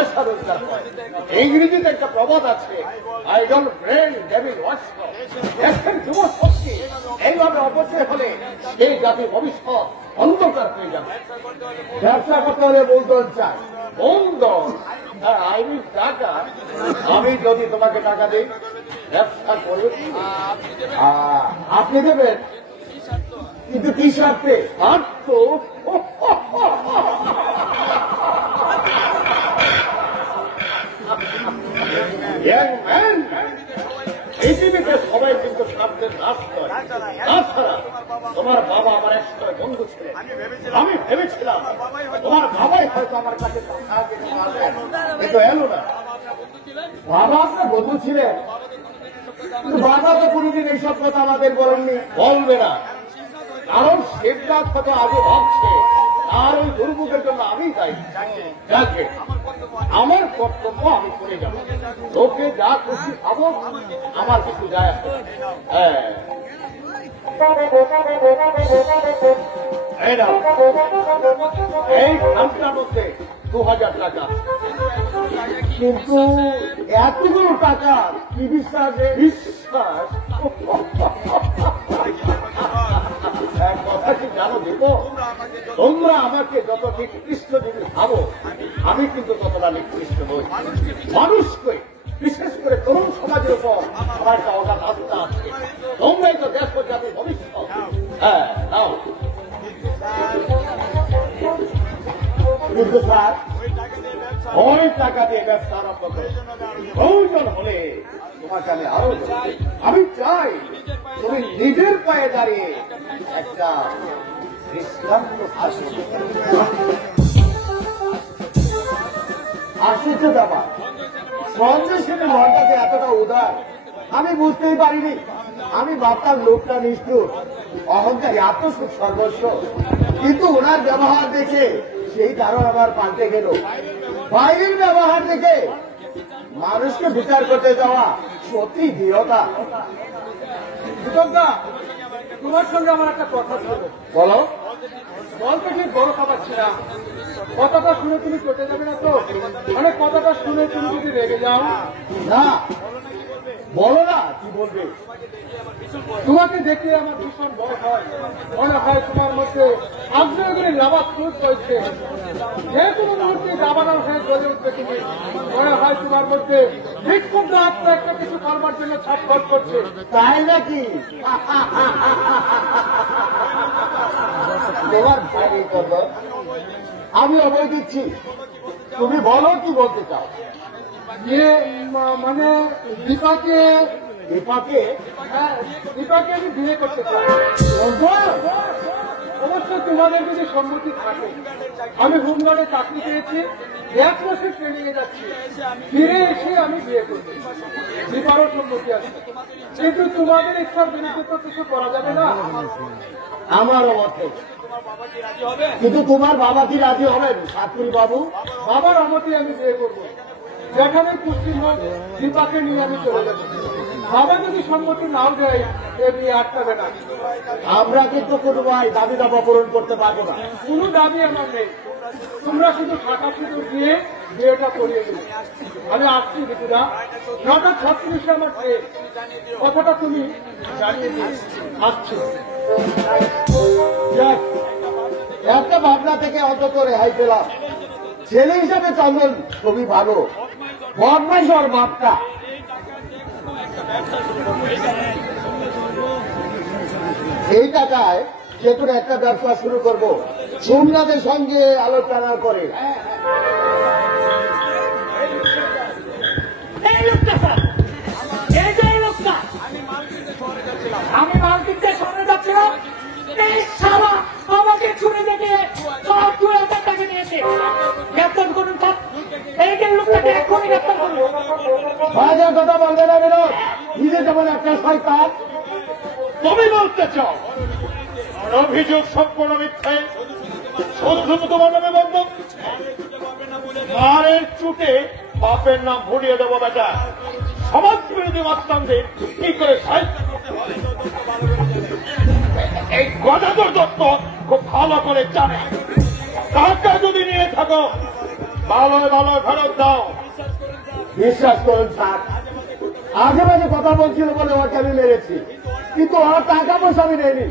পয়সা রোজগার করে। ইংরেজিতে একটা প্রবাদ আছে, আইডল ব্রেন ডেভিল ওয়াশ। দেশের যুব শক্তি এইভাবে অপচয় হলে সেই জাতির ভবিষ্যৎ অন্ধকার হয়ে যাবে। ব্যবসা করতে হলে মূলধন চাই। মূলধন আইনি টাকা। আমি যদি তোমাকে টাকা দিই ব্যবসা করবে, আপনি দেবেন, কিন্তু কি স্বার্থে? স্বার্থ পৃথিবীতে সবাই কিন্তু স্বার্থের নাশ করে। তাছাড়া তোমার বাবা আমার একসময় বন্ধু ছিলেন। আমি ভেবেছিলাম তোমার বাবাই হয়তো আমার কাছে কিন্তু এলো না। বাবা আপনার বন্ধু ছিলেন, বাবা তো কোনদিন এইসব কথা আমাদের বলেননি, বলবে না। কারণ শেখদার কথা আগে ভাবছে আর ওই দুর্ভোগের জন্য আমি দায়ী। যাকে আমার কর্তব্য আমি করে যাব, লোকে যা খুশি খাবো, আমার কিছু যায় আসে। হ্যাঁ, এই খামটার মধ্যে 2000 টাকা। কিন্তু এতগুলো টাকা কি বিশ্বাসে? বিশ্বাস কথা কি জানো দেব, তোমরা আমাকে যত নিকৃষ্ট জিনিস ভাবো, আমি কিন্তু ততটা নিকৃষ্ট নই। মানুষকে, বিশেষ করে তরুণ সমাজের উপর আমার একটা অগাধ আস্থা আছে। তোমরাই তো দেশ জাতির ভবিষ্যৎ। হ্যাঁ, নাও। কিন্তু স্যার, ওই টাকা দিয়ে ব্যবসা আরম্ভ করে প্রয়োজন হলে তোমাকে আমি আরো আমি চাই তুমি নিজের পায়ে দাঁড়িয়ে একটা দৃষ্টান্ত আসছে। দাবা সঞ্জয় সেনের মনটাকে এতটা উদার আমি বুঝতেই পারিনি। আমি ভাবতাম লোকটা নিষ্ঠুর, অহংকার, এত সুখ সর্বস্ব, কিন্তু ওনার ব্যবহার দেখে সেই কারণ আমার পাল্টে গেল। বাইরের ব্যবহার দেখে মানুষকে বিচার করতে যাওয়া সত্যি দৃঢ়তা। তোমার সঙ্গে আমার একটা কথা ছিল। বলো। বলতে ঠিক বড় কথা ছিল, কথাটা শুনে তুমি চটে যাবে না তো? মানে কথাটা শুনে তুমি যদি রেগে যাও? না, বলো না, কি বলবে? তোমাকে দেখে আমার ভীষণ ভয় হয়। মনে হয় তোমার মধ্যে আগ্রহগুলি লাভা স্রোত রয়েছে, যে কোনো মুহূর্তে দাবানোর হয়ে জ্বলে উঠবে তুমি। মনে হয় তোমার মধ্যে বিক্ষুব্ধ আত্মা একটা কিছু করবার জন্য ছটফট করছে। তাই নাকি? তোমার ভাই কত, আমি অভয় দিচ্ছি, তুমি বলো কি বলতে চাও। মানে দীপাকে, দীপাকে দীপাকে আমি বিয়ে করতে চাই। অবশ্য তোমাদের যদি সম্মতি থাকে। আমি হোমগার্ডে চাকরি পেয়েছি, 1 বছর ট্রেনিং এ যাচ্ছি, ফিরে এসে আমি বিয়ে করছি। দীপারও সম্মতি আছে, কিন্তু তোমাদের ইচ্ছার বিরুদ্ধে তো কিছু করা যাবে না। আমারও মতে, কিন্তু তোমার বাবা কি রাজি হবেন? ঠাকুর বাবু, বাবার অমতে আমি বিয়ে করবো। যেখানে কুস্তি হোক দীপাকে নিয়ে আমি চলে যাবো। বাবা যদি সম্মতি নাও দেয় এ বিয়ে আটকাবে না। আমরা কিন্তু কোনো দাবি দাবা পূরণ করতে পারবো না। কোনো দাবি আমার নেই, তোমরা শুধু টাকা সিঁদুর দিয়ে বিয়েটা করিয়ে দেবে। আমি আসছি দিদিরা, 9:36 আমার ট্রেন, কথাটা তুমি জানিয়ে দিয়ে আসছি। একটা ভাবনা থেকে অন্তত রেহাই পেলাম। ছেলে হিসাবে চন্দন খুবই ভালো, বদমাইশ ওর বাপটা। এই টাকায় যে কোনো একটা ব্যবসা শুরু করব, সোমনাথের সঙ্গে আলোচনা করে। আমি মাল কিনতে শহরে যাচ্ছিলাম, আমাকে ছুড়ে দেখে সব 2000 টাকা নিয়েছে। গ্রেপ্তার করুন, এই যে লোকটাকে এখনই গ্রেপ্তার করুন। বাজার কথা বলবে না বিনোদ, নিজে যেমন একটা শয়তান। তুমি বলতে চাও অভিযোগ সম্পূর্ণ মিথ্যে, শুধু তোমার নামে বন্ধ। মারের চুটে বাপের নাম ভুলিয়ে দেবো বেটা। সমাজ বিরোধী মাস্তানদের কি করে এই গদাধর দত্ত খুব ভালো করে জানে। টাকা যদি নিয়ে থাকো ভালোয় ভালোয় ফেরত দাও। বিশ্বাস করুন স্যার, আগে মাঝে কথা বলছিল বলে ওকে আমি মেরেছি, কিন্তু ওর টাকা পয়সা আমি নেইনি।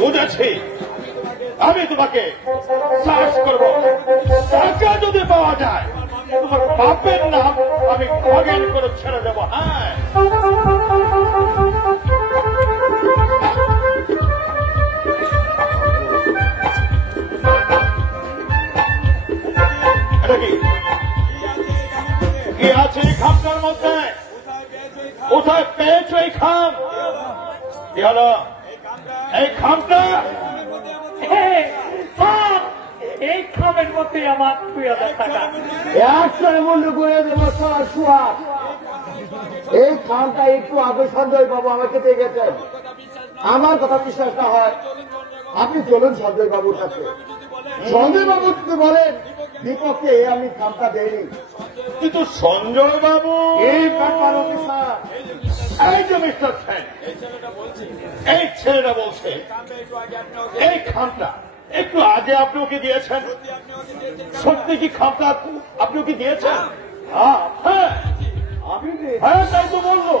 বুঝেছি, আমি তোমাকে সার্চ করব। টাকা যদি পাওয়া যায় তোমার বাপের নাম আমি খগেন করে ছেড়ে দেবো। হ্যাঁ, এটা কি আছে এই খামটার মধ্যে? কোথায় পেয়েছো এই খাম? কি হলো এই খামটা? এই খামের মধ্যে আমার 2,000 টাকা। 100 মূল্য করে দেবো স্যার। সুহাস, এই খামটা একটু আগে সঞ্জয় বাবু আমাকে দিয়ে গেছেন। আমার কথা বিশ্বাস না হয় আপনি চলুন সঞ্জয় বাবুর কাছে। সঞ্জয় বাবু যদি বলেন বিপক্ষে আমি খামটা দেয়নি। কিন্তু সঞ্জয় বাবু এই ব্যাপার স্যার, এই যে মিস্টার সেন, এই ছেলেটা বলছে এই খামটা একটু আগে আপনি ওকে দিয়েছেন। সত্যি কি খামটা আপনি ওকে দিয়েছেন? হ্যাঁ, আমি হ্যাঁ, তাই তো বললো।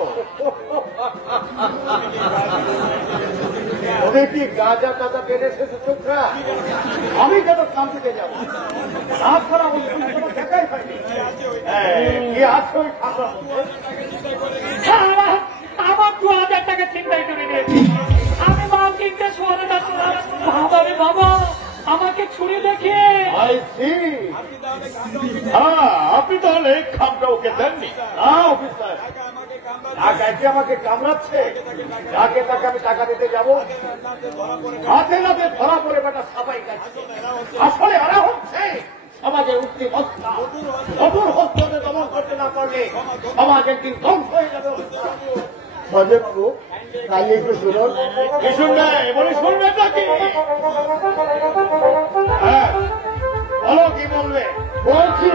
ওদের কি গাঁজা টাজা পেরে এসেছে চোখরা? আমি কেন খাম থেকে যাবো? রাত ছাড়া ওই কোনো দেখাই পাইনি। কি আছে ওই খামটার মধ্যে? আমার 2,000 টাকা চিন্তাই করে নিয়েছি। আমি মাল কিনতে শহরে যাচ্ছিলাম। বাবা রে বাবা, আমাকে ছুরি দেখে আই সি। হ্যাঁ, আপনি তাহলে এই খামটা ওকে দেননি? অফিসার, টাকা আমাকে কামড়াচ্ছে। যাকে তাকে আমি টাকা দিতে যাবো, হাতে নাতে ধরা পড়ে বেটা সাবাই কাটছে। আসলে এরা হচ্ছে সমাজের উঠতি হত্যা। অপর হত্যকে দমন করতে না পারলে সমাজ একদিন ধ্বংস হয়ে যাবে। সঞ্জয় বাবু, তাই একটু শুনুন। কি শুনবে? বলে শুনবে নাকি? হ্যাঁ, বলো কি বলবে? বলছি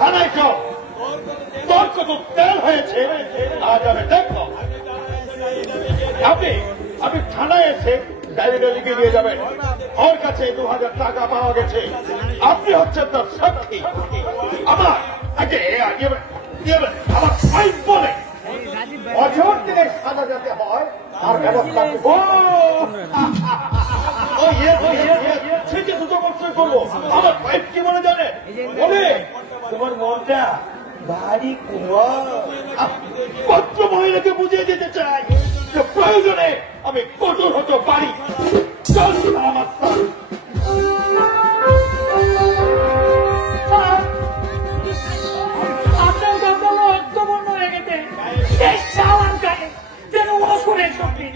থানায় চল, তোর কত তেল হয়েছে আজ আমি দেখো। আপনি থানায় এসে ডায়েরিটা লিখে দিয়ে যাবেন। ওর কাছে 2,000 টাকা পাওয়া গেছে। আপনি হচ্ছেন তার সাথী। আমার আমার ফাইভ বলে বছর দিনের সাজা যাতে হয় আর ব্যবস্থা সেটি দুটো বছর করবো। আমার ফাইভ কি মনে জানে? বলে তোমার মনটা ভারী পত্র মহিলাকে বুঝিয়ে দিতে চাই যে প্রয়োজনে আমি কঠোর হতে পারি। চল আমার সাথে। আপনার গল্পগুলো অর্থপূর্ণ হয়ে গেছে। এই চালান গায়ে যেন অসুরের শক্তি।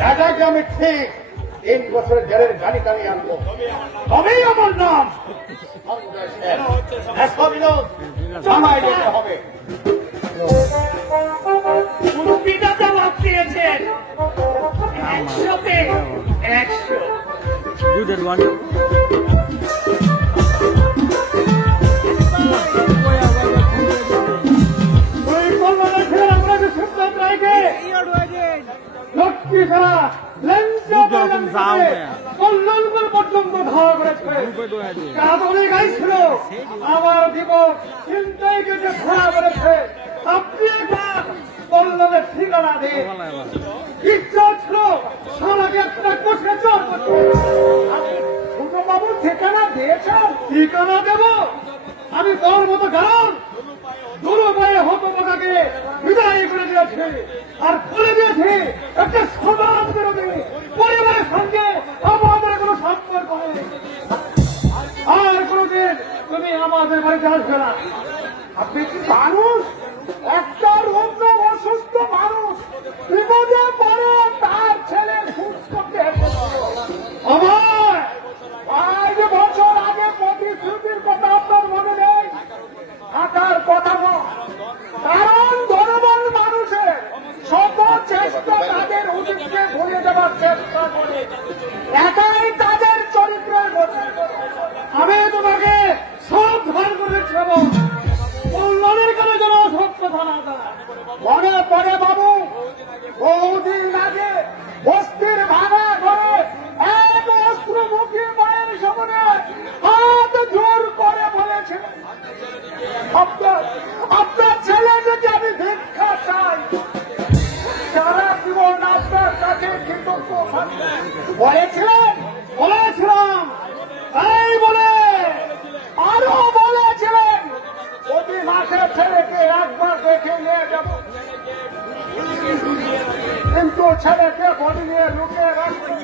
দাদাকে আমি ঠিক 3 বছরের জেলের গাড়ি টানিয়ে আনবো, তবেই আমার নাম সঞ্জয় সেন। এখন জামাই যেতে হবে। পিতা জবাব দিয়েছেন 100-তে 100। Do that one. ওই কল্যাণের ছেলে আপনাকে সিদ্ধান্ত রাখে লক্ষ্মী ছাড়া কল্যাণপুর পর্যন্ত ধাওয়া করেছে। কাদরে গাইছিল আমার জীবন চিন্তায় কেটে ধরা করেছে। আপনি একবার কল্যাণের ঠিকানা দিন। ইচ্ছা ছিল সারাকে একটা কোষে চর করতে। ছোট বাবুর ঠিকানা দিয়েছেন? ঠিকানা দেব আমি তোর মতো কারণ দুরুপায়ে হতভাগাকে বিদায় করে দিয়েছে আর বলে দিয়েছে একটা সমাজ বিরোধী পরিবারের সঙ্গে আমাদের কোনো সম্পর্ক নেই। আর কোনদিন তুমি আমাদের বাড়িতে আসবে না। আপনি কি মানুষ? একটা রোগ অসুস্থ মানুষ বিপদে পড়ে তার ছেলে সুস্থ আমার 5 বছর আগে প্রতিশ্রুতির কথা আপনার মনে নেই? থাকার কথা নয়, কারণ জনগণ মানুষের শত চেষ্টা তাদের অতীতকে ভুলে দেওয়ার চেষ্টা করে। একাই তাদের চরিত্রের মধ্যে আমি তোমাকে সব ধার করেছি এবং কল্যাণের কারণে যেন সব কথা না দেয়। মনে পড়ে বাবু, বহু বলেছিলাম তাই বলে আরো বলেছিলেন প্রতি মাসে ছেলেকে একবার দেখে নিয়ে যাব, কিন্তু ছেলেকে বডি নিয়ে লুকিয়ে রাখবেন,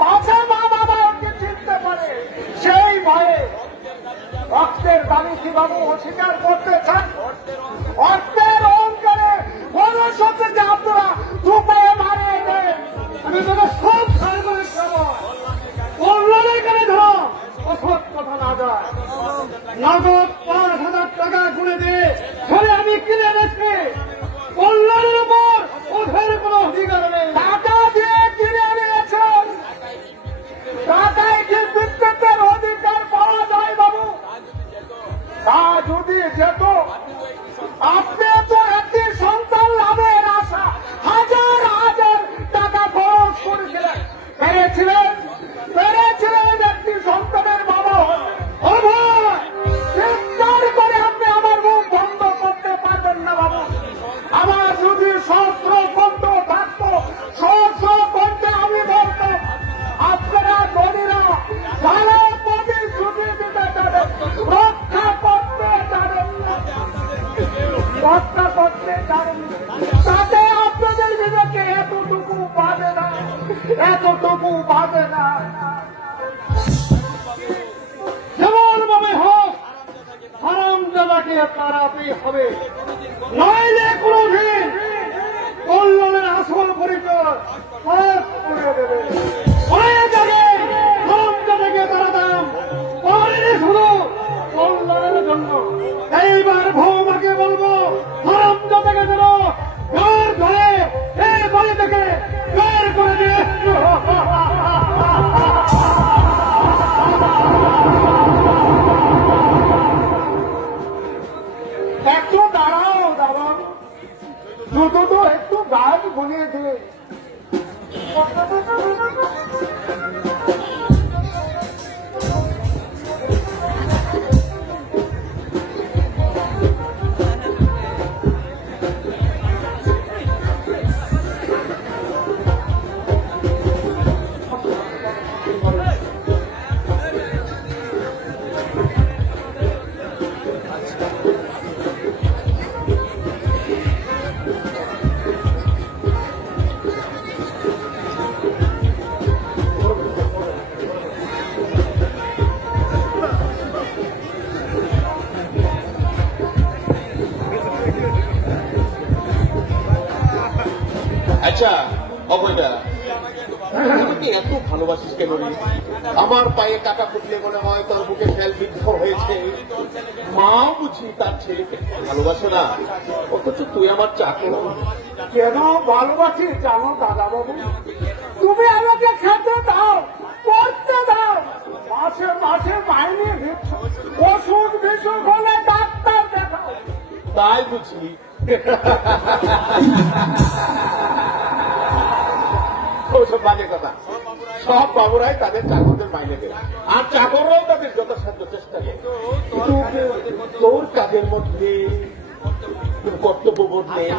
পাশে মা বাবা ওকে চিনতে পারে সেই ভয়ে রক্তের দাবি কি বাবু অস্বীকার করতে চান? অর্থের অহংকারে ভবিষ্যতে যে আপনারা দুপায়ে মারিয়ে দেন, আমি তোকে সব সার্বজনীন খবর কল্যাণের কানে ধরো, অসৎ কথা না যায়। নগদ 5,000 টাকা গুনে দিয়ে ধরে আমি কিনে এনেছি, কল্যাণের উপর ওদের কোনো অধিকার নেই। টাকা দিয়ে কিনে এনেছেন, টাকায় কি বিদ্যুতের অধিকার পাওয়া যায় বাবু? তা যদি যেত, আপনি তো একটি সন্তান লাভের আশা হাজার হাজার টাকা খরচ করেছিলেন, পেরেছিলেন একটি সন্তানের বাবা অভয় চিৎকার করে আপনি আমার মুখ বন্ধ করতে পারবেন না বাবু। আমার যদি সহস্র কণ্ঠ থাকতো, সহস্র কণ্ঠে আমি বলতাম আপনারা ধনীরা ভালো প্রতিশ্রুতি দিতে চান, রক্ষা করতে জানেন না, রক্ষা করতে জানেন না, তাতে আপনাদের বিবেকে এতটুকু বাজে না, এতটুকু বাজে না। যেমন ভাবে হোক হারামজাদাকে তাড়াতেই হবে, নইলে কোনদিন কল্যাণের আসল পরিচয় ফাঁস করে দেবে। হয়ে যাবে হারামজাদাকে তাড়াতাম, পারেনি শুধু কল্যাণের জন্য। এইবার ভৌমাকে বলবো হারামজাদাকে যেন ঘর ধরে এই বাড়ি থেকে বের করে দিয়ে একটু দাঁড়াও দাঁড়াও, দুটো একটু গাছ বনিয়ে দিয়ে আচ্ছা অবৈদা, তুই এত ভালোবাসিস কেন রে? আমার পায়ে কাটা ফুটলে মনে হয় তোর বুকে ফেল বিদ্ধ হয়েছে। মা বুঝি তার ছেলেকে ভালোবাসে না, অথচ তুই আমার চাকর। কেন ভালোবাসি জানো দাদা বাবু? তুমি আমাকে খেতে দাও, পড়তে দাও, মাসে মাসে মাইনে দিচ্ছ, ওষুধ বিসুখ হলে ডাক্তার দেখাও। তাই বুঝি ওসব বাজে কথা। সব বাবুরাই তাদের চাকরদের মাইনে দেয়, আর চাকররাও তাদের যথাসাধ্য চেষ্টা করে। কিন্তু তোর কাজের মধ্যে কর্তব্যবোধ নেই,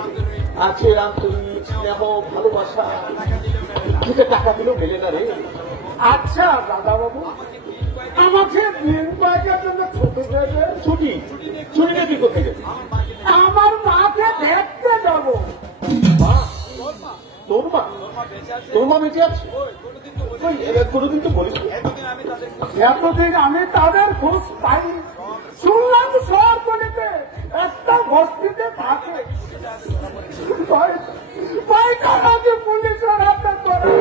আছে আন্তরিক স্নেহ ভালোবাসা, কিন্তু টাকা দিলেও মেলে না রে। আচ্ছা দাদা বাবু, আমাকে দিন কয়েকের জন্য ছুটি দেবে? ছুটি ছুটিতে তুই কোথায় যাবি? আমার মাকে দেখতে যাবো। তোর মা? তোর মা বেঁচে আছে? কোনোদিন তো বলিস। এতদিন আমি তাদের খোঁজ পাইনি, শুনলাম শহরতলিতে একটা বস্তিতে থাকে, তাকে পুলিশের হাতে ধরে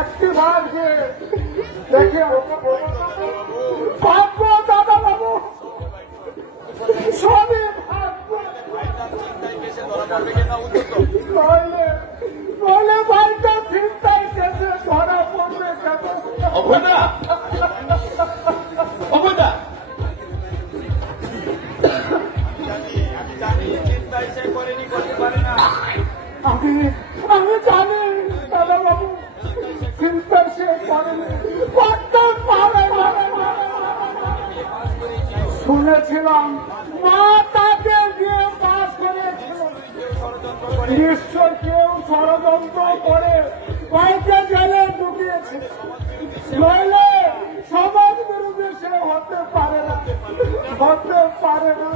একটি ভাগকে দেখে ভাগ্য দাদা বাবু, সবই ভাগ্য। নইলে ভাইটা চিন্তায় গেছে, ধরা পড়বে কেন? অভয়দা, অভয়দা, আমি জানি দাদা বাবু, চিন্তা সে করেনি, করতে পারে না। শুনেছিলাম মা তাকে দিয়ে পাস করেছিল, নিশ্চয় কেউ ষড়যন্ত্র করে কয়েকটা জেলে ঢুকিয়েছে, নইলে সমাজ বিরোধী সে হতে পারে না, হতে পারে না।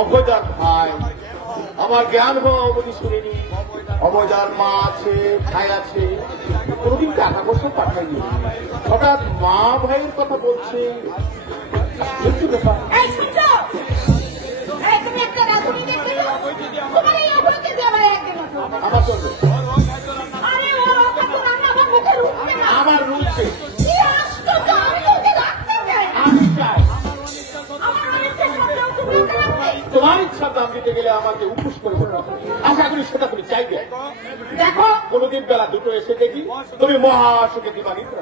অভয়দার ভাই, আমার জ্ঞান হওয়া অবধি শুনিনি অভয়দার মা আছে, ভাই আছে, কোনদিন টাকা পয়সা পাঠায়নি। হঠাৎ মা ভাইয়ের কথা বলছে, একটু ব্যাপার। আমার চলবে, আমার রুলছে, আমি চাই তোমার ইচ্ছা দাম দিতে গেলে আমাকে উপোস করে আশা করি সেটা তুমি চাইবে। দেখো কোনদিন বেলা দুটো এসে দেখি তুমি মহাসুখে দিবানিত,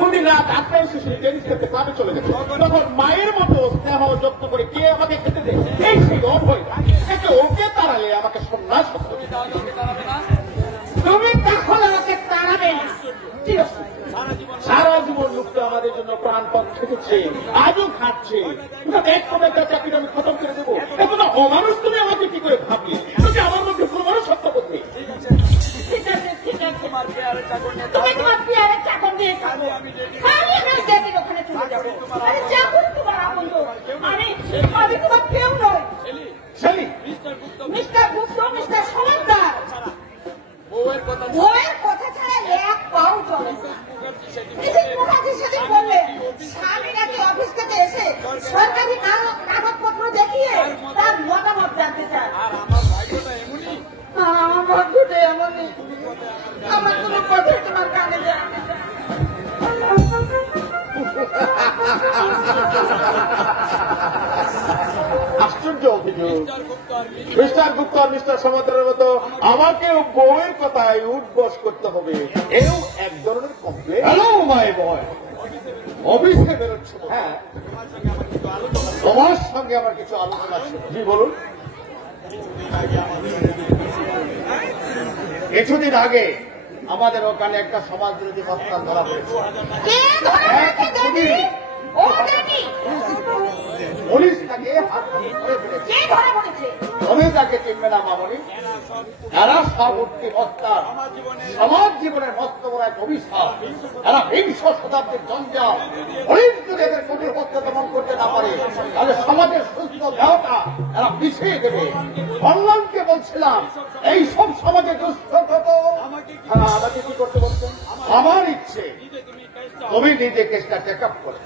কোনদিন রাত 8টায় এসে সেই টেনিস খেলতে ক্লাবে চলে যাবে, তখন মায়ের মতো স্নেহ যত্ন করে কে আমাকে খেতে দেয়? এই সেই অভয়, একে ওকে তাড়ালে আমাকে সন্ন্যাস করতে হবে। তুমি তখন আমাকে তাড়াবে না। সারা জীবন লোকটা আমাদের জন্য প্রাণপণ খেটেছে, আজও খাচ্ছে, একটা চাকরি আমি খতম করে দেবো। এতটা অমানুষ তুমি আমাকে কি করে ভাবলে? তুমি আমার মধ্যে কোনো মানুষ সত্য করবে। তুমি তোমার পেয়ারের চাকর দিয়ে খাবো, খালি আমি ডেটির ওখানে চলে যাবো। আরে চাকর তোমার আপন, আমি তোমার কেউ নই। মিস্টার গুপ্ত, মিস্টার সমান্তার, বউয়ের কথা ছাড়া এক পাও চলে না। মিসেস মুখার্জি সেদিন বললেন স্বামী নাকি অফিস থেকে এসে সরকারি কাগজপত্র দেখিয়ে তার মতামত জানতে চান। আমার ভাগ্যটা এমনই, আমার কোনো কথাই তোমার কানে যায় না। আশ্চর্য অভিযোগ। মিস্টার গুপ্ত আর মিস্টার সমান্তরের মতো আমাকেও বউয়ের কথায় উঠবস করতে হবে, এও এক ধরনের কমপ্লেন। হ্যালো মাই বয়, অফিসে বেরোচ্ছ? হ্যাঁ, তোমার সঙ্গে আমার কিছু আলোচনা আছে। জি বলুন। কিছুদিন আগে আমাদের ওখানে একটা সমাজ বিরোধী হত্যা ধরা পড়েছে। পুলিশ তাকে হাত ধরে ফেলেছে। তুমি তাকে চিনবে না মামনি? এরা সবর্তী হত্যা সমাজ জীবনের মস্ত বড় এক অভিশাপ। এরা 20 শতাব্দীর জঞ্জাল। পুলিশ যদি এদের কঠিন হত্যা দমন করতে না পারে তাহলে সমাজের সুস্থ দেহটা এরা পিছিয়ে দেবে। কল্যাণকে বলছিলাম এই সব সমাজে দুষ্ট আমাকে কি করতে বলছেন? আমার ইচ্ছে তুমি নিজে কেসটা টেক আপ করে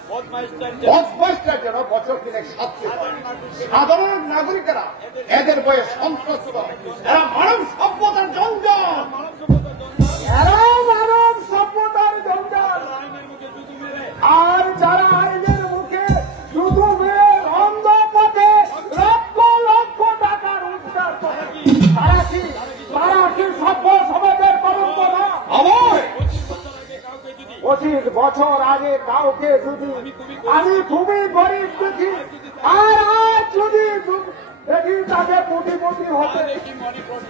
বদমাইশটার জন্য বছর দিনে শাস্তি হয়। সাধারণ নাগরিকেরা এদের বয়ে সন্ত্রস্ত, এরা মানব সভ্যতার জঞ্জাল, এরা মানব সভ্যতার জঞ্জাল। আর যারা আইনের মুখে শুধু মেয়ে অন্ধ পথে লক্ষ লক্ষ টাকার উদ্ধার করে, তারা কি সভ্য সমাজের কলঙ্ক না? আমার 25 বছর আগে কাউকে যদি আমি খুবই গরিব দেখি, আর আজ যদি দেখি তাকে কোটিপতি হতে,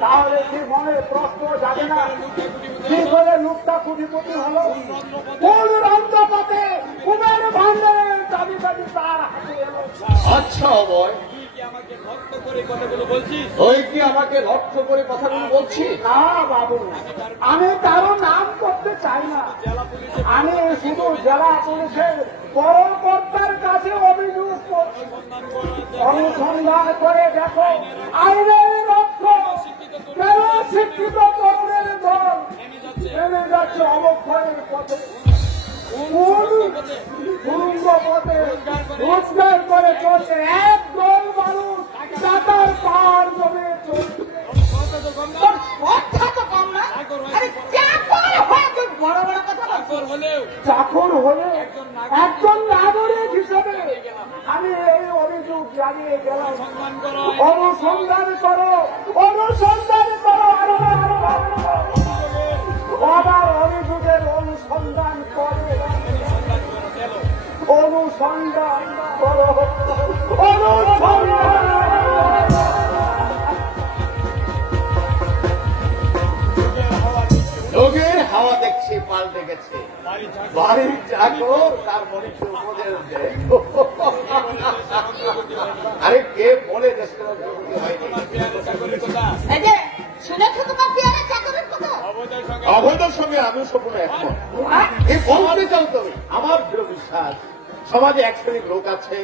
তাহলে কি মনে প্রশ্ন যাবে না কি করে লোকটা কোটিপতি হলো? কোন রন্ধপথে কুবের ভান্ডারের চাবিকাঠি তার হাতে এলো? আচ্ছা অভয়, ওই কি আমাকে লক্ষ্য করে কথাগুলো বলছি? না বাবু, আমি কারো নাম করতে চাই না। আমি শুধু জেলা পুলিশের কর্মকর্তার কাছে অভিযোগ করছি। অনুসন্ধান করে দেখো আইনের রক্ষক কেন শিক্ষিত তরুণের দল নেমে যাচ্ছে অবক্ষয়ের পথে, সুরঙ্গ পথে রোজগার করে চলছে এক দল মানুষ টাকার পাহাড় জমে চলছে। চাকর হলে একজন নাগরিক হিসেবে আমি এই অভিযোগ জানিয়ে গেলাম। অনুসন্ধান করো, অনুসন্ধান করো, আবার অভিযোগের অনুসন্ধান করে, অনুসন্ধান করো, অনুসন্ধান। দেখছি পাল্টে গেছে। বাড়ির চাকর তার মনিকে উপদেশ দেয়। আরে কে বলে দেশের অগ্রগতি হয়নি? এই যে শুনেছো তোমার পেয়ারা চাকরের কথা? অবৈধের সঙ্গে আমিও সম্পূর্ণ একমত। এই বলতে চাও তুমি? আমার দৃঢ় বিশ্বাস সমাজে এক শ্রেণীর লোক আছে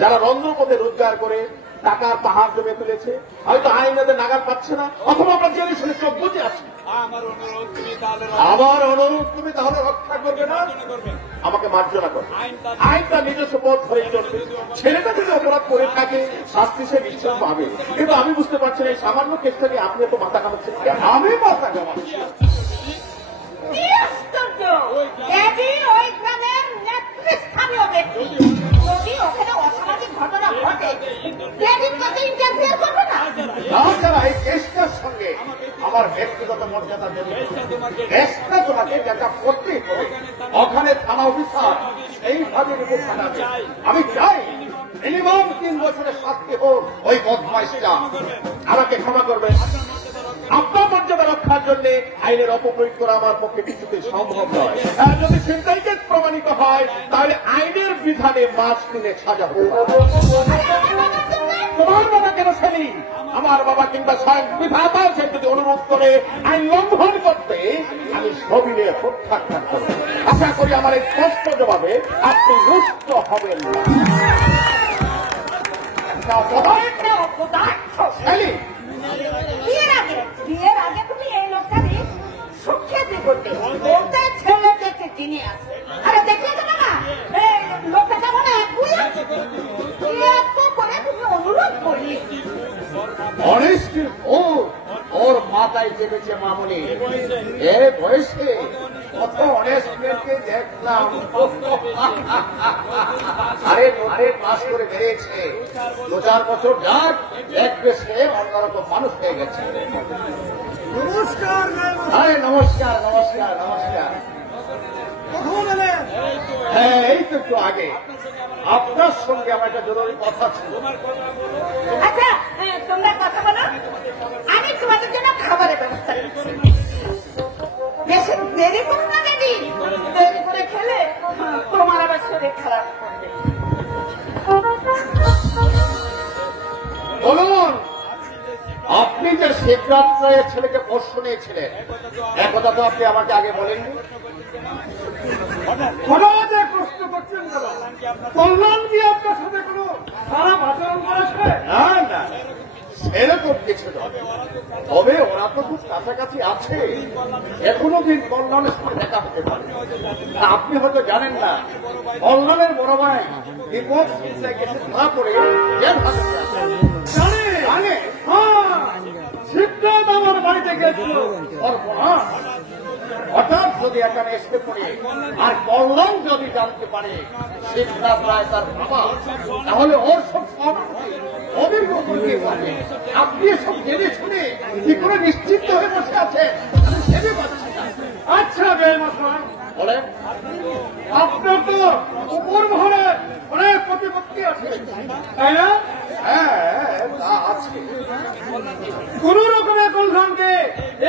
যারা রন্ধ্রপথে রোজগার করে টাকার পাহাড় জমে তুলেছে, হয়তো আইনাদের নাগাল পাচ্ছে না, অথবা আমরা জেনে শুনে সব বুঝে আছি। আমার অনুরোধ তুমি তাহলে রক্ষা করবে না, আমাকে মার্জনা করবে। আইনটা নিজস্ব পথ ধরেই চলবে। ছেলেটা যদি অপরাধ করে থাকে শাস্তি সে নিশ্চয় পাবে, কিন্তু আমি বুঝতে পারছি না এই সামান্য কেসটা নিয়ে আপনি এত মাথা কামাচ্ছেন। আমি মাথা কামাচ্ছি? কি আশ্চর্য! এটি ওই গ্রামের নেতৃস্থানীয় ব্যক্তি। যদি ওখানে অসামাজিক ঘটনা ঘটে, ক্রেডিট কার্ডে ইন্টারফেয়ার করবে না? তাছাড়া এই কেসটার সঙ্গে আমার ব্যক্তিগত মর্যাদা দেবে। কেসটা তোমাকে দেখা করতেই হবে। ওখানে থানা অফিসার এইভাবে রিপোর্ট পাঠাবে। আমি চাই মিনিমাম 3 বছরের শাস্তি হোক ওই বদমাইশটা। আমাকে ক্ষমা করবেন। আপনার মর্যাদা রক্ষার জন্য আইনের অপপ্রয়োগ করা আমার পক্ষে কিছুতেই সম্ভব নয়। আর যদি ছিনতাইকে প্রমাণিত হয় তাহলে আইনের বিধানে মাস 3 সাজা হোক। তোমার বাবা কেন ছেলে? আমার বাবা কিংবা স্বয়ং বিধাতা সে যদি অনুরোধ করে আইন লঙ্ঘন করতে, আমি সবিনে প্রত্যাখ্যান করব। আশা করি আমার এই স্পষ্ট জবাবে আপনি রুষ্ট হবেন না। ছেলে বিয়ের আগে তুমি এই লোকটাকে সুখ্যাতি করতে বলতে ছেলে দেখতে চিনি আছে। আরে দেখলে তো না এই লোকটা কেমন এত করে তুমি অনুরোধ করি। অনেস্টি ওর মাথায় চেপেছে মামুনি। এ বয়সে কত অনেস্টমেন্টকে দেখলাম। আরে পাস করে বেরিয়েছে, 2-4 বছর যাক এক বেশে অন্যরকম মানুষ হয়ে গেছে। নমস্কার। আরে নমস্কার নমস্কার নমস্কার। হ্যাঁ এই তো একটু আগে আপনার সঙ্গে আমার একটা জরুরি কথা ছিল। আচ্ছা তোমরা কথা বলো, আমি তোমাদের জন্য খাবারের ব্যবস্থা করছি। বেশি দেরি করো না বেবি, দেরি করে খেলে তোমার আবার শরীর খারাপ করবে। বলুন, আপনি যে শিবরাত্রের ছেলেকে পোষ্য নিয়েছিলেন একথা তো আপনি আমাকে আগে বলেননি। হঠাৎ প্রশ্ন করছেন কেন? কল্যাণ কি আপনার সাথে কোনো খারাপ আচরণ করেছে? না না, সেরকম কিছু নয়। তবে ওরা তো খুব কাছাকাছি আছে, এখনো দিন কল্যাণের সাথে দেখা হতে পারে। আপনি হয়তো জানেন না, কল্যাণের বড় ভাই দীপক চিন্তায় গেছে ধরা পড়ে জেল হাজতে আছে। জানে? হ্যাঁ, শিবনাথ আমার বাড়িতে গেছিল। হঠাৎ যদি এখানে এসে পড়ে আর কল্যাণ যদি জানতে পারে শিবনাথ রায় তার বাবা, তাহলে ওর সব সম্পত্তি অভিজ্ঞ করতে পারবে। আপনি এসব জেনে শুনে কি করে নিশ্চিত হয়ে বসে আছেন আমি সেবে পাচ্ছি না। আচ্ছা বেমশাই, বলেন, আপনার তো উপর মহলে অনেক প্রতিপত্তি আছে, তাই না? হ্যাঁ তা আছে। কোন রকমের কল্যাণকে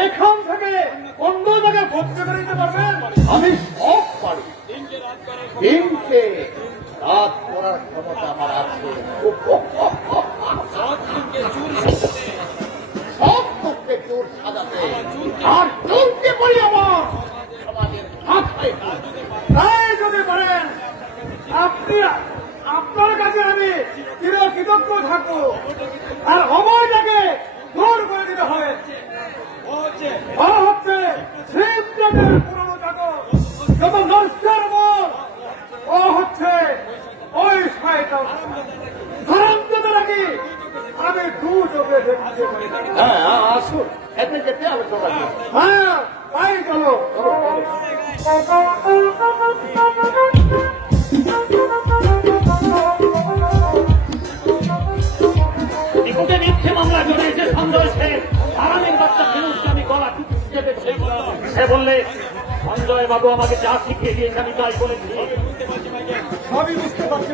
এখান থেকে অন্য জায়গায় ভর্তি করে দিতে পারবেন? আমি সব পারি। দিনকে রাত করার ক্ষমতা আমার আছে। সব পক্ষে চোর সাজাতে আর চলতে পারি আমার সমাজের মাথায়। তাই যদি পারেন আপনি, আপনার কাছে আমি চিরকৃতজ্ঞ থাকবো। আর সময়টাকে দূর করে দিতে হবে। হচ্ছে শিবনাথের পুরনো জাগর যত নষ্টের মন, ও হচ্ছে ওই শয়তান। ধরতে নাকি আমি 2 চোখে দেখতে পারি। হ্যাঁ আসুন, এতে যেতে আলোচনা করি। হ্যাঁ তাই চলো। দীপুকে মিথ্যে মামলা জড়িয়েছে সঞ্জয় সেন। আরামের বাচ্চা ফেরুজকে আমি গলা চেপে সে বললে, সঞ্জয় বাবু আমাকে যা শিখিয়ে দিয়েছে আমি তাই বলেছি। সবই বুঝতে পারছি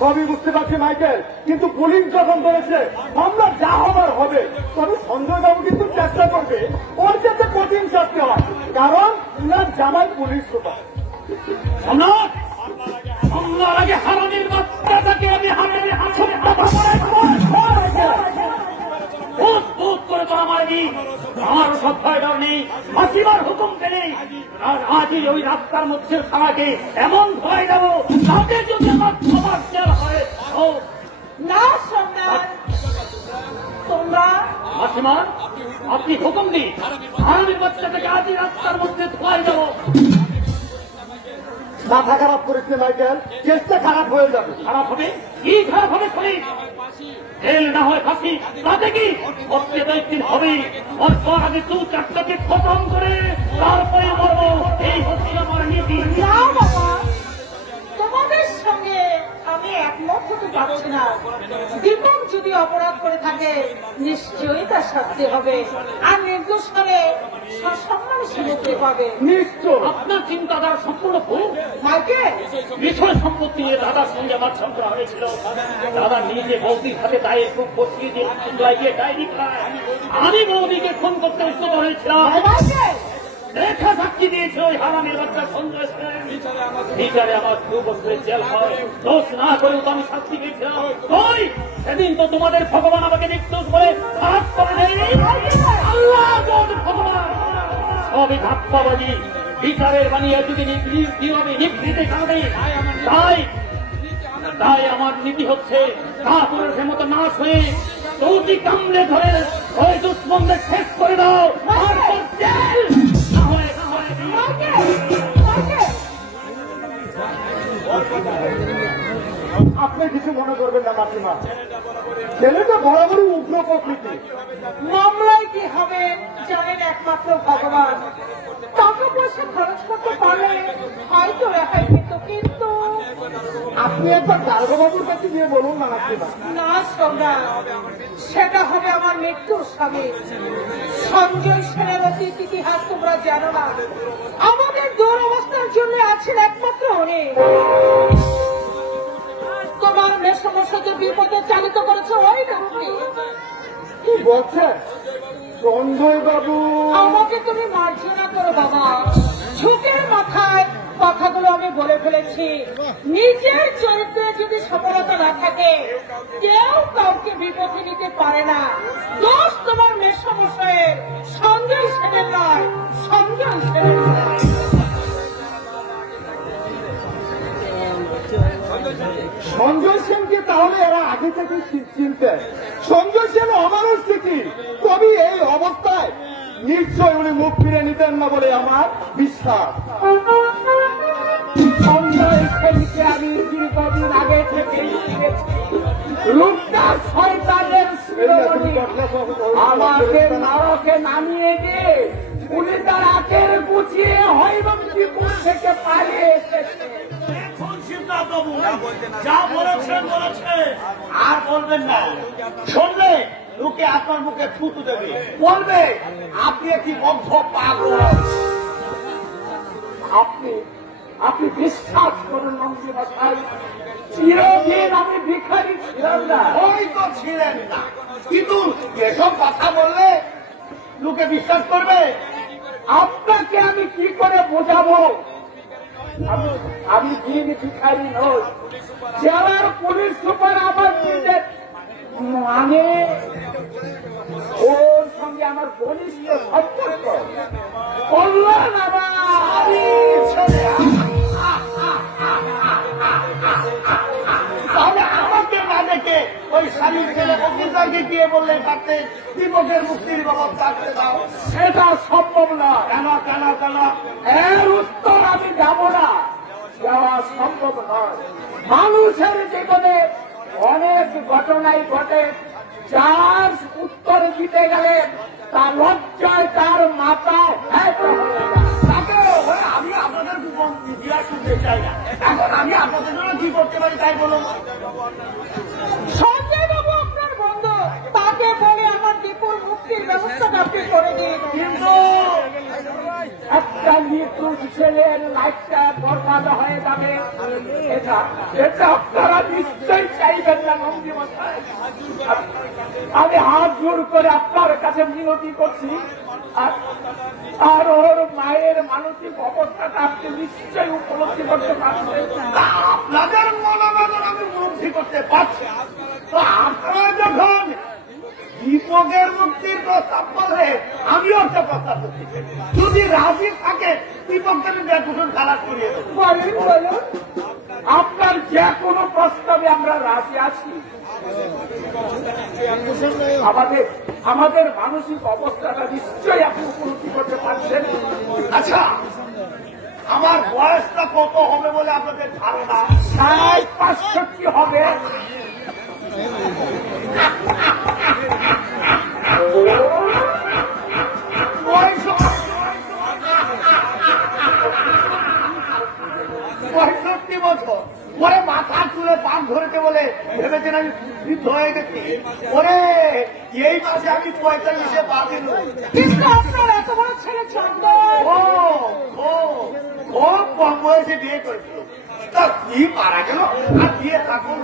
সবই বুঝতে পারছি মাইকেল, কিন্তু পুলিশ যখন বলেছে মামলা যা হবার হবে, তবে সঞ্জয় বাবু কিন্তু চেষ্টা চেষ্টা করবে ওর যাতে কঠিন শাস্তি হয়, কারণ উনার জামাই পুলিশ সুপার। সম্রাট, হামলার আগে হারামির বাচ্চাটাকে আমি হারামি হাসরে ভূত ভূত করে তো আমার নেই, আমার সব ভয়ডর নেই, মাসিমার হুকুম পেলে আর আজই ওই রাস্তার মধ্যে খানাকে এমন ভয় দেবো তাতে যদি আমার সমস্যা হয়। ও না সম্রাট, তোমরা মাসিমা, আপনি হুকুম দিন, হারামির বাচ্চাটাকে আজই রাস্তার মধ্যে ধোয়াই দেবো। মাথা খারাপ করেছে মাইকেল, কেসটা খারাপ হয়ে যাবে। খারাপ হবে? কি খারাপ হবে? শরীর জেল না হয় ফাঁসি, তাতে কি অস্ত্রে তো একদিন হবে। অল্পর আগে 2-4টাকে খতম করে তারপরে মরবো, এই হচ্ছে আমার নীতি। না বাবা, তোমাদের সঙ্গে আমি একমত হতে পারছি না। দীপক যদি অপরাধ করে থাকে নিশ্চয়ই তার শাস্তি হবে, আর নির্দোষ করে সসম্মান সে মুক্তি পাবে। নিশ্চয়। আপনার চিন্তাধারা সম্পূর্ণ ভুল। মাইকেল, বিষয় সম্পত্তি নিয়ে দাদার সঙ্গে আমার ঝগড়া হয়েছিল। দাদা নিজে বৌদির হাতে দায়ে খুব বসিয়ে দিয়ে লাগিয়ে ডায়েরি খায়। আমি বৌদিকে খুন করতে উদ্যত হয়েছিলাম। মাইকেল, দেখা সাক্ষী দিয়েছে ওই হারামির বাচ্চা সঞ্জয় সেন। বিচারে আমার 2 বছরের জেল হয়। দোষ না করেও তো আমি শাস্তি পেয়েছিলাম। ওই সেদিন তো তোমাদের ভগবান আমাকে নির্দোষ বলে খারাপ করে দেয়। আল্লাহ ভগবান সবই ধাপ্পাবাজি, বিচারের বানিয়ে যদি নীরবে নিভৃতে কারণে তাই আমার নীতি হচ্ছে কাপুরের মতো নাশ হয়ে চৌটি কামড়ে ধরে ওই দুশ্মনদের শেষ করে দাও। তারপর জেল না হয় মাইকেল, মাইকেল, আপনি কিছু মনে করবেন না মাসিমা, ছেলেটা বরাবরই উগ্র প্রকৃতি। মামলায় কি হবে জানেন একমাত্র ভগবান। টাকা পয়সা খরচ করতে পারলে হয়তো রেহাই পেত, কিন্তু আপনি একবার দারোগাবাবুর কাছে গিয়ে বলুন না মাসিমা। না সম্রাট, সেটা হবে আমার মৃত্যুর স্বামী। সঞ্জয় সেনের অতীত ইতিহাস তোমরা জানো না। আমাদের দুরবস্থার জন্য আছেন একমাত্র উনি। তোমার মেয়ে সমস্যাকে বিপদে চালিত করেছে ওই ব্যক্তি। কি বলছেন সঞ্জয় বাবু? আমাকে তুমি মার্জনা করো বাবা, ঝুঁকের মাথায় কথাগুলো আমি বলে ফেলেছি। নিজের চরিত্রে যদি সফলতা না থাকে কেউ কাউকে বিপদে নিতে পারে না। দোষ তোমার মেয়ে সমস্যায় সঞ্জয় সেনের নয়, সঞ্জয় সেনের নয়। সঞ্জয় সেনকে তাহলে এরা আগে থেকে চিনতেন। সঞ্জয় সেন অমানুষ ঠিকই, তবে এই অবস্থায় নিশ্চয় উনি মুখ ফিরে নিতেন না বলে আমার বিশ্বাস। সঞ্জয় সেনকে আমি দীর্ঘদিন আগে থেকেই চিনেছি। রূপটা শয়তানের শিরোমণি। আমাকে নরকে নামিয়ে দিয়ে উনি তার আকের গুছিয়ে হৈবন্তীপুর থেকে পালিয়ে এসেছে। যা বলেছেন আর বলবেন না, শুনলে লোকে আপনার মুখে থুতু দেবে, বলবে আপনি একটি বদ্ধ পাগল। আপনি বিশ্বাস করুন মন্ত্রী মশাই, চিরদিন আমি ভিখারি ছিলাম না। ওই তো ছিলেন না, কিন্তু এসব কথা বললে লোকে বিশ্বাস করবে। আপনাকে আমি কি করে বোঝাবো? আমি দিন ভিখারি নই, জেলার পুলিশ সুপার আমার নিজের মানে ওর সঙ্গে আমার ঘনিষ্ঠ সম্পর্ক। কল্যাণ আমার ছেলে। তাহলে আমাকে না দেখে ওই স্বামীর ছেলে অফিসারকে গিয়ে বললে পারতেন দীপকের মুক্তির ব্যবস্থা করে দাও। সেটা সম্ভব না। কেন কেন কেন? এর উত্তর আমি যাব না, যাওয়া সম্ভব নয়। মানুষের জীবনে অনেক ঘটনাই ঘটে, যার উত্তর দিতে গেলে তার লজ্জায় তার মাথায় তাকে আমি আপনাদের ইতিহাস শুনতে চাই না। এখন আমি আপনাদের জন্য কি করতে পারি তাই বলুন। সঞ্জয় বাবু আপনার বন্ধু, তাকে বলে আমার দীপুর মুক্তির ব্যবস্থাটা আপনি করে দিন। কিন্তু একটা একটা নিখোঁজ ছেলের লাইফটা বরবাদ হয়ে যাবে, এটা এটা আপনারা নিশ্চয়ই চাইবেন না মন্ত্রীমশাই। আমি হাত জোর করে আপনার কাছে মিনতি করছি, আর ওর মায়ের মানসিক অবস্থাটা আপনি নিশ্চয়ই উপলব্ধি করতে পারছেন। আপনাদের মনোবেদন আমি উপলব্ধি করতে পারছি। তো আপনারা যখন দীপকের মুক্তির প্রস্তাব করলে আমিও একটা প্রস্তাব করছি, যদি রাজি থাকে দীপকের দেখুন খালাস করিয়ে দেবো। বলুন বলুন, আপনার যে কোনো প্রস্তাবে আমরা রাজি আছি। আমাদের মানসিক অবস্থাটা নিশ্চয়ই আপনি উপলব্ধি করতে পারছেন। আচ্ছা, আমার বয়সটা কত হবে বলে আপনাদের ধারণা? ৬৫ হবে। পঁয়ষট্টি বছর ওরে মাথা তুলে পাক ধরেছে বলে ভেবেছেন আমি বৃদ্ধ হয়ে গেছি? ওরে এই মাসে আমি 45-এ পা দিল। কিন্তু আপনার এত বড় ছেলে চন্দ্র খুব কম বয়সে বিয়ে করেছিল, তা কি মারা গেল আর বিয়ে থাকুন।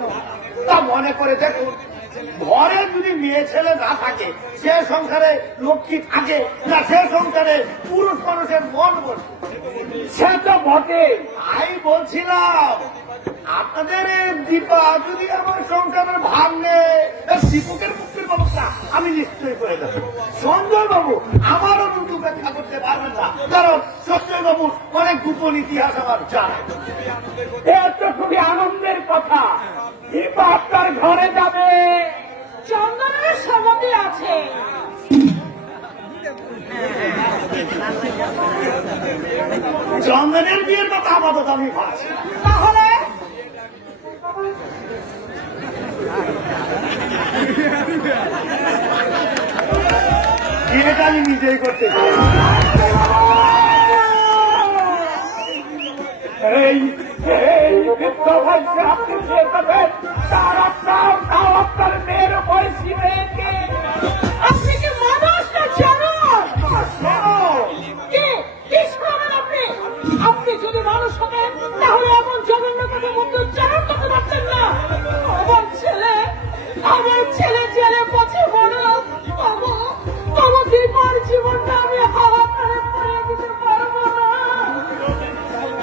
তা মনে করে দেখুন, ঘরে যদি মেয়ে ছেলে না থাকে সে সংসারে লক্ষ্মী থাকে না, সে সংসারে পুরুষ মানুষের মন বসে। সে তো বটে। আমি বলছিলাম আপনাদের দীপা যদি আমার সংসারের ভাগ নেয়, দীপকের মুক্তির ব্যবস্থা আমি নিশ্চয়ই করে দেবো। সঞ্জয় বাবু আমারও কিন্তু ব্যাখ্যা করতে পারবেন না, কারণ সঞ্জয় বাবুর অনেক গোপন ইতিহাস আমার জানা। এর তো খুবই আনন্দের কথা। দীপা আপনার ঘরে যাবে। চন্দনের সম্মতি আছে। চন্দনের বিয়ের কথা আপাতত আমি ভাবছি। তাহলে বিয়েটা আমি নিজেই করতে চাই। এই বৃদ্ধ বয়সে আপনি বিয়ে করবেন, তার আপনার মেয়ের বয়সী মেয়েকে। আপনি কি মানুষ না জানুন? কি শুনবেন আপনি? আপনি যদি মানুষ হতেন তাহলে এমন জঘন্য কথা মধ্যে উচ্চারণ করতে পারতেন না। আমার ছেলে জেলে পথে বড়, তবু দীপার জীবনটা আমি হাহাকারে পড়ে দিতে পারবো না।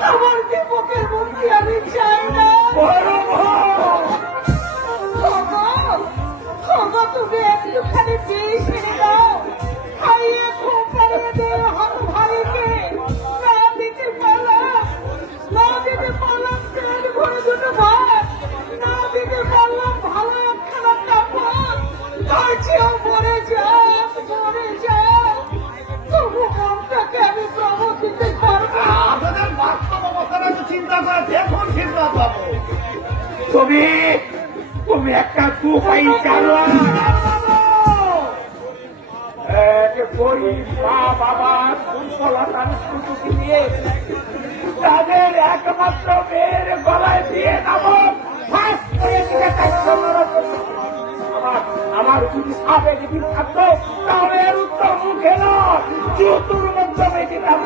আমার দীপকের মুক্তি আমি চাই না। তুমি একটুখানি চেয়ে ছেড়ে দাও, খাইয়ে খুব পারিয়ে দে হাত ভাইকে। না দিতে পারলাম পেট ভরে দুটো ভাত, না দিতে পারলাম ভালো একখানা কাপড়। তার চেয়েও মরে যাক, তবু মনটাকে আমি প্রভু দিতে পারবো। আপনাদের বাস্তব অবস্থাটা একটু চিন্তা করে দেখুন সিদ্ধান্ত বাবু। তুমি একটা দুপাই জানো। গরিব মা বাবা দুর্বলতার সুযোগ নিয়ে তাদের একমাত্র মেয়ের গলায় দিয়ে নামো ফাঁস করে দিতে চাইছ। আমার যদি সাবেক দিন থাকতো তাহলে এর উত্তর মুখে নয়, চতুর মাধ্যমে দিতাম।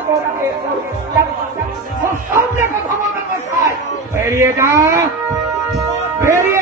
সামনে কথা বলতে চাই, বেরিয়ে যা, বেরিয়ে